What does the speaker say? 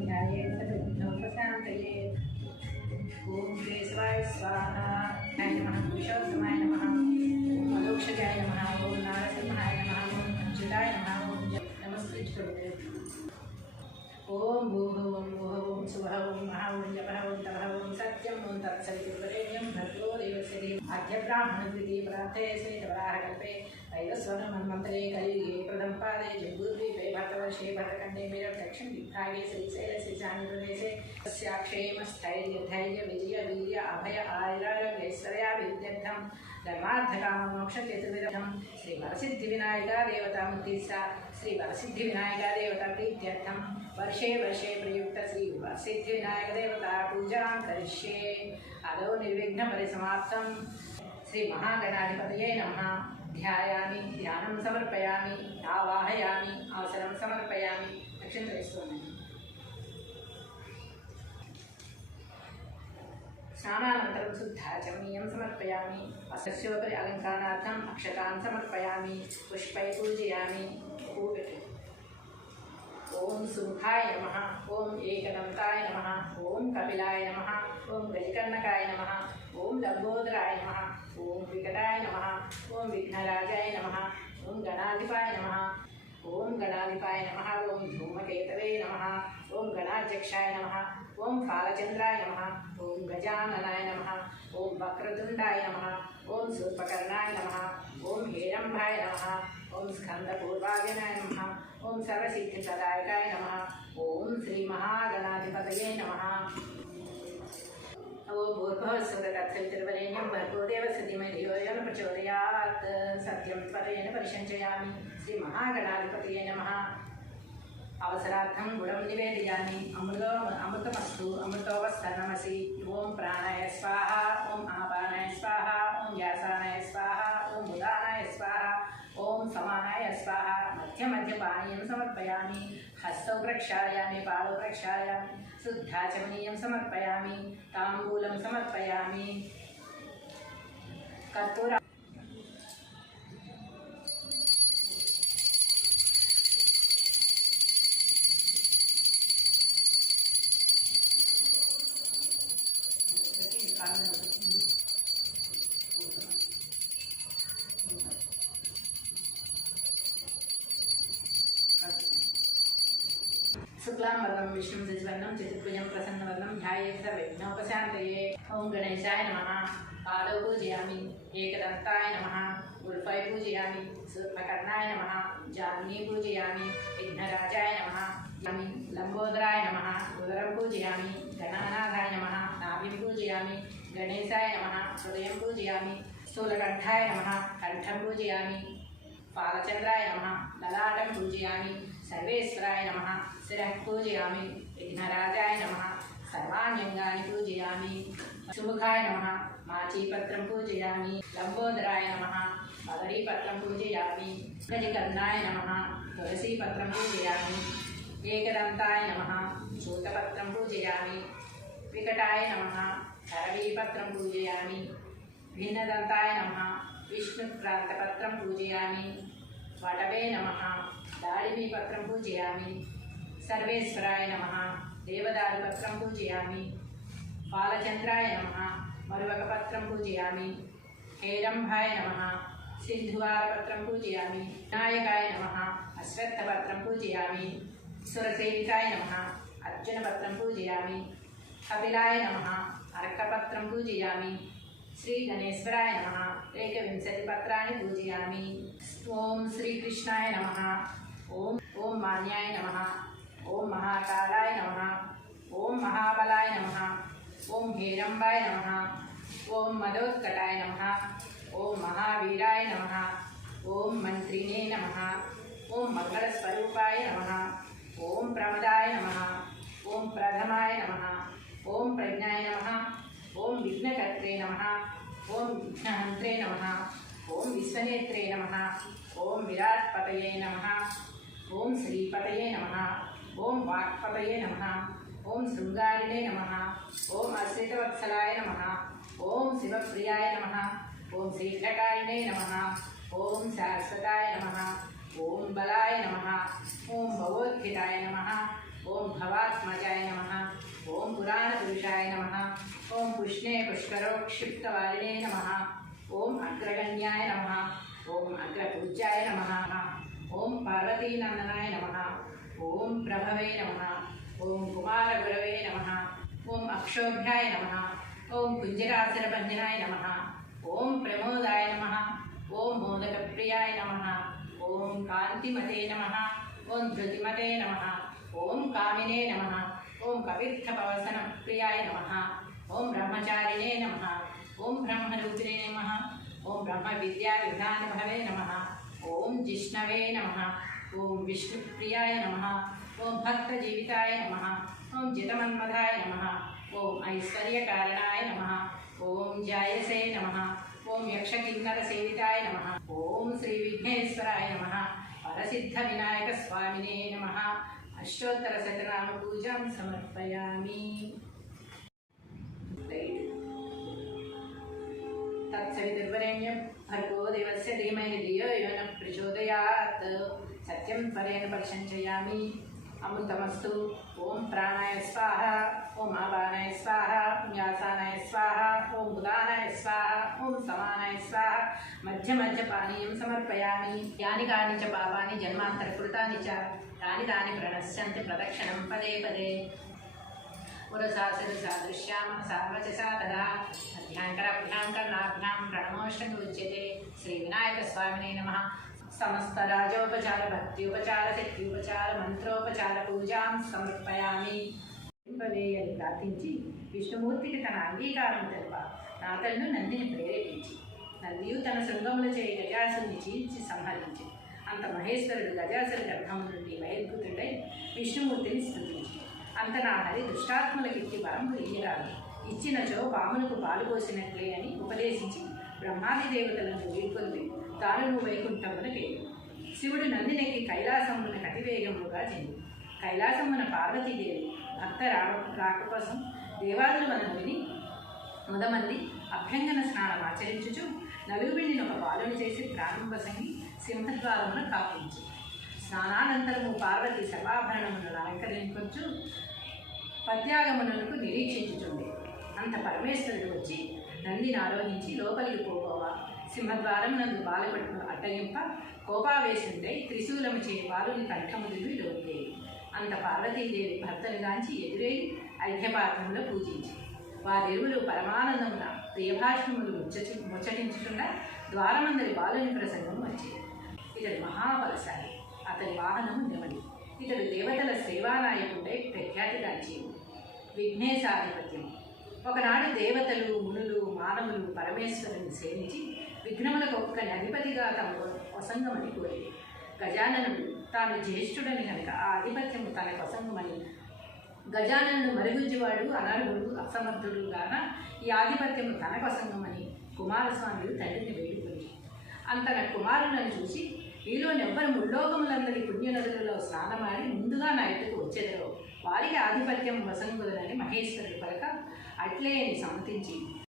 ధ్యాయేతోపశాంతయే ఓం కేశవాయ స్వాహ నమ పురుషోత్తమాయ నమ ఓం మలోక్షజాయ నమ ఓం నారసింహాయ నమ ఓం అచ్యుతాయ నమ ఓం నమస్కృష్ణుడే ఓం భూః ఓం భూః ఓం సువః ఓం మహా ఓం జపః ఓం తపః ఓం సత్యం ఓం తత్సవితుర్వరేణ్యం భర్గో దేవస్య ధీమహి అద్య బ్రాహ్మణ ద్వితీయ ప్రార్థే శ్వేతవరాహ కల్పే వైవస్వన మన్వంతరే కలియుగే ప్రథమ పాదే జంబూద్వీపే భరతవర్షే భరతఖండే మేరక్షం విభాగే శ్రీశైల శ్రీశాని ప్రదేశే తస్యాక్షేమ స్థైర్య ధైర్య విజయ వీర్య అభయ ఆయురారోగ్యైశ్వర్యా విద్యర్థం ధర్మార్థకామ మోక్ష చతుర్విధం శ్రీ వరసిద్ధి వినాయక దేవతామూర్తి శ్రీ వరసిద్ధి వినాయక దేవత ప్రీత్యర్థం. వర్షే వర్షే ప్రయుక్త శ్రీ వరసిద్ధి వినాయక దేవత పూజాం కరిష్యే. అదో నిర్విఘ్న పరిసమాప్తం శ్రీ మహాగణాధిపతయే నమ. ధ్యాయామి ధ్యానం సమర్పయామి ఆవాహయామి అవసరం సమర్పయామి. నక్షత్రస్తున్నాను స్నానానంతరం శుద్ధాచమనీయం సమర్పయామి. వస్త్రస్యోపరి అలంకారార్థం అక్షతాన్ సమర్పయామి. పుష్పై పూజయామి. పూపెట్టు ఓం శుంభాయ నమ ఓం ఏకదంతాయ నమ ఓం కపిలాయ నమ ఓం గజకర్ణకాయ నమ ఓం లంబోదరాయ నమ ఓం వికటాయ నమ ఓం విఘ్నరాజాయ నమ ఓం గణాధిపాయ నమ ఓం గణాధిపాయ నమ ఓం ధూమకేతవే నమ ఓం గణాధ్యక్షాయ నమ ఓం ఫాలచంద్రాయ నమ ఓం గజాననాయ నమ ఓం వక్రతుండాయ నమ ఓం శూర్పకర్ణాయ నమ ఓం హేరంభాయ నమ ఓం స్కందపూర్వాజనాయ నమ ఓం సర్వసిద్ధిప్రదాయకాయ నమ. ఓం శ్రీ మహాగణాధిపతయే నమ. ఓ భూర్భవస్వతత్సవితుర్వరేణ్యం భర్గోదేవ సతిమధియోయం ప్రచోదయాత్. సత్యం పరేణ పరిశంచయామి. శ్రీ మహాగణాధిపతయే నమ. అవసరార్థం గుణం నివేదయామి. అమృతో అమృతమస్తు అమృతోవస్థనమసి ఓం ప్రాణాయ స్వాహ ఓం ఆపానాయ స్వాహ ఓం వ్యాసానాయ స్వాహ ఓం ఉదానాయ స్వాహ ఓం సమానాయ స్వాహ మధ్య మధ్య పానీయం సమర్పయామి హస్తౌ ప్రక్షాళయామి పాదౌ ప్రక్షాళయామి శుద్ధాచమనీయం సమర్పయామి తాంబూలం సమర్పయామి శుక్లాంబరం విష్ణు శశివర్ణం చతుర్భుజం ప్రసన్నవర్ణం ధ్యాయేత విఘ్నోపశాంతయే ఓం గణేశాయ నమ పాదౌ పూజయామి ఏకదంతాయ నమ గుల్ఫై పూజయామి సూర్పకర్ణాయ నమ జామిని పూజయామి విఘ్నరాజాయ నమ యామి లంబోదరాయ నమ ఉదరం పూజయామి గణానాథాయ నమ నాభిం పూజయామి గణేశాయ నమ హృదయం పూజయామి స్థూలకంఠాయ నమ కంఠం పూజయామి పాలచంద్రాయ నమ లలాటం పూజయామి సర్వేశ్వరాయ నమ శిర పూజయామి విఘ్నరాజాయ నమ సర్వాణ్యంగాన్ని పూజయామి సుముఖాయ నమ మాచీపత్రం పూజయామి లంబోదరాయ నమ పదరీపత్రం పూజయామి గజకర్ణాయ నమ తులసీపత్రం పూజయామి ఏకదంతాయ నమ సూతపత్రం పూజయామి వికటాయ నమ కరవీపత్రం పూజయామి భిన్నదంతాయ నమ విష్ణుక్రాంతపత్రం పూజయామి వటవే నమ. దాడిమి పత్రం పూజయామి. సర్వేశ్వరాయ నమ. దేవదారుపత్రం పూజయామి. బాలచంద్రాయ నమ. మరువక పత్రం పూజయామి. హేరంభాయ నమ. సింధువారపత్రం పూజయామి. వినాయకాయ నమ. అశ్వత్థపత్రం పూజయామి. సురసేవికాయ నమ. అర్జునపత్రం పూజయామి. కపిలాయ నమ. అర్కపత్రం పూజయామి. శ్రీ గణేశ్వరాయ నమ ఏకవింశతి పత్రాన్ని పూజయామి ఓం శ్రీకృష్ణాయ నమ ఓం ఓం మాన్యాయ నమ ఓం మహాకాళాయ నమ ఓం మహాబలాయ నమ ఓం హేరంబాయ నమ ఓం మదోత్కటాయ నమ ఓం మహావీరాయ నమ ఓం మంత్రినే నమ ఓం మంగళస్వరూపాయ నమ ఓం ప్రమదాయ నమ ఓం ప్రథమాయ నమ ఓం ప్రజ్ఞాయ నమ ఓం విఘ్నకర్త్రే నమ ఓం విఘ్నహంత్రే నమ ఓం విశ్వనేత్రే నమ ఓం విరాట్పతయే నమ ఓం శ్రీపతయే నమ ఓం వాక్పతయే నమ ఓం శృంగారిణే నమ ఓం అశ్రితవత్సలాయ నమ ఓం శివప్రియాయ నమ ఓం శీఘ్రకారిణే నమ ఓం శాశ్వతాయ నమ ఓం బలాయ నమ ఓం భగవద్గీతాయ నమ ఓం భవాత్మజాయ నమ ఓం పురాణపురుషాయ నమ ఓం పుష్ణే పుష్కరో పుష్కరోక్షిప్తవారిణే నమ ఓం అగ్రగణ్యాయ నమ ఓం అగ్రపూజ్యాయ నమ ఓం పార్వతీనందనాయ నమ ఓం ప్రభవే నమ ఓం కుమారగురవే నమ ఓం అక్షోభ్యాయ నమ ఓం కుంజరాసరబంధనాయ నమ ఓం ప్రమోదాయ నమ ఓం మోదకప్రియాయ నమ ఓం కాంతిమతే నమ ఓం ధృతిమతే నమ ఓం కామినే నమ ఓం కవిర్థపవసన ప్రియాయ నమ ఓం బ్రహ్మచారిణే నమ ఓం బ్రహ్మరూపిణే నమ ఓం బ్రహ్మ విద్యా విధాన భవే నమ ఓం జిష్ణవే నమ ఓం విష్ణుప్రియాయ నమ ఓం భక్త జీవితాయ నమ ఓం జితమన్మథాయ నమ ఓం ఐశ్వర్యకారణాయ నమ ఓం జాయసే నమ ఓం యక్షకిన్నర సేవితాయ నమ ఓం శ్రీ విఘ్నేశ్వరాయ నమ పరసిద్ధ వినాయక స్వామినే నమ అష్టోత్తర శతనామ పూజాం సమర్పయామి. తత్సవితుర్వరేణ్యం భర్గో దేవస్య ధీమహి ధియో యో ప్రచోదయాత్. సత్యం పరేణ పరిశంచయామి. అమృతమస్తు. ఓం ప్రాణాయ స్వాహ ఓం ఆపానాయ స్వాహ వ్యాసానాయ స్వాహ ఓం ఉదానాయ స్వాహ ఓం సమానాయ స్వాహ. మధ్య మధ్య పానీయం సమర్పయామి. యాని కాని చ పాపాని జన్మాంతర కృతాని చ. తాని దాని ప్రణశ్యంతి ప్రదక్షిణం పదే పదే. పురసాసరు సాదృశ్యామ సావచసా తదా. అభ్యాంకరాభ్యాం కర్ణాభ్యాం ప్రణమోష్టం ఉచ్యతే. శ్రీ వినాయక స్వామినే నమ. సమస్త రాజోపచార భక్త్యోపచార ఉపచార మంత్రోపచార పూజాం సమర్పయామి. వేయని ప్రార్థించి విష్ణుమూర్తికి తన అంగీకారం తెలుప నాతలను నందిని ప్రేరేపించి నందియు తన శృంగముల గజాసుని చీల్చి సంహరించి అంత మహేశ్వరుడు గజాసుని గర్భం నుండి బహిర్భూతుడై విష్ణుమూర్తిని స్థుతించి అంత నా హరి దుష్టాత్మలకిచ్చి వరం ఇయ్యరాదు ఇచ్చినచో పామునకు పాలు పోసినట్లే అని ఉపదేశించి బ్రహ్మాది దేవతలను వీడ్కొల్పి తాను వైకుంఠమునకేడు శివుడు నందినెక్కి కైలాసమున కతివేగముగా చెంది. కైలాసమున పార్వతీదేవి భక్త రావ రాక కోసం దేవాదుల వనం విని ముదమంది అభ్యంగన స్నానం ఆచరించుచు నలుగుబిండిని ఒక బాలుని చేసి ప్రారంభసంగి సింహద్వారమును కాపించు స్నానానంతరము పార్వతి సభాభరణమును అలంకరించు పద్యాగమనులకు నిరీక్షించుచుండే. అంత పరమేశ్వరుడు వచ్చి నందిని ఆరోహించి లోపలికి పోకోవా సింహద్వారం నందు బాలపట్టును అట్టగింప కోపావేశుండై త్రిశూలము చే బాలుని కంఠముదివి లోకేవి అంత పార్వతీదేవి భర్తను గాంచి ఎదురేగి ఐక్యపాత్రములో పూజించి. వారిరువులు పరమానందమున ప్రియభాషణములు ముచ్చటి ముచ్చటించుకుండా ద్వారమందరి బాలుని ప్రసంగం వచ్చేది ఇతడు మహాబలశాలి అతని వాహనము నెమలి. ఇతడు దేవతల సేవానాయకుడై ప్రఖ్యాతిగాంచేవు విఘ్నేశాధిపత్యం ఒకనాడు దేవతలు మునులు మానవులు పరమేశ్వరుని సేవించి విఘ్నములకు ఒక్కని అధిపతిగా తమకు వసంగమని కోరి. గజాననుడు తాను జ్యేష్ఠుడని కనుక ఆ ఆధిపత్యము తన వసంగమని గజాననుడు మరుగుజ్జివాడు అనర్హుడు అసమర్థుడు గాన ఈ ఆధిపత్యము తన వసంగమని కుమారస్వామి తండ్రిని వేడుకొని. అంతన కుమారులను చూసి వీలోనెవ్వరు ముల్లోకములందరి పుణ్యనదులలో స్నానమాడి ముందుగా నా ఎత్తుకు వచ్చేదరో వారికి ఆధిపత్యం వసంగుదరని మహేశ్వరుడు పలక అట్లే అని సమ్మతించి